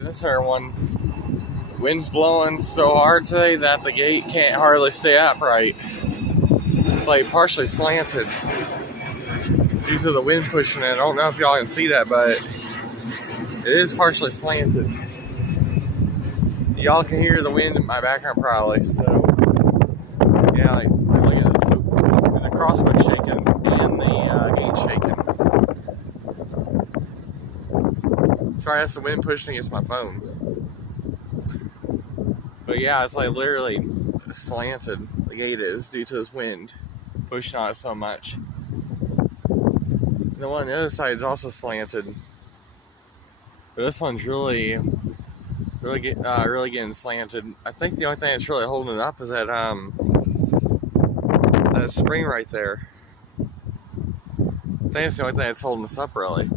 This here one, wind's blowing so hard today that the gate can't hardly stay upright. It's like partially slanted due to the wind pushing it. I don't know if y'all can see that, but it is partially slanted. Y'all can hear the wind in my background probably. So yeah, like look at this. So the crossbow shaking and the gate shaking. Sorry, that's the wind pushing against my phone. But yeah, it's like literally slanted. The gate is due to this wind pushing on it so much. The one on the other side is also slanted. But this one's really getting slanted. I think the only thing that's really holding it up is that spring right there. I think it's the only thing that's holding us up really.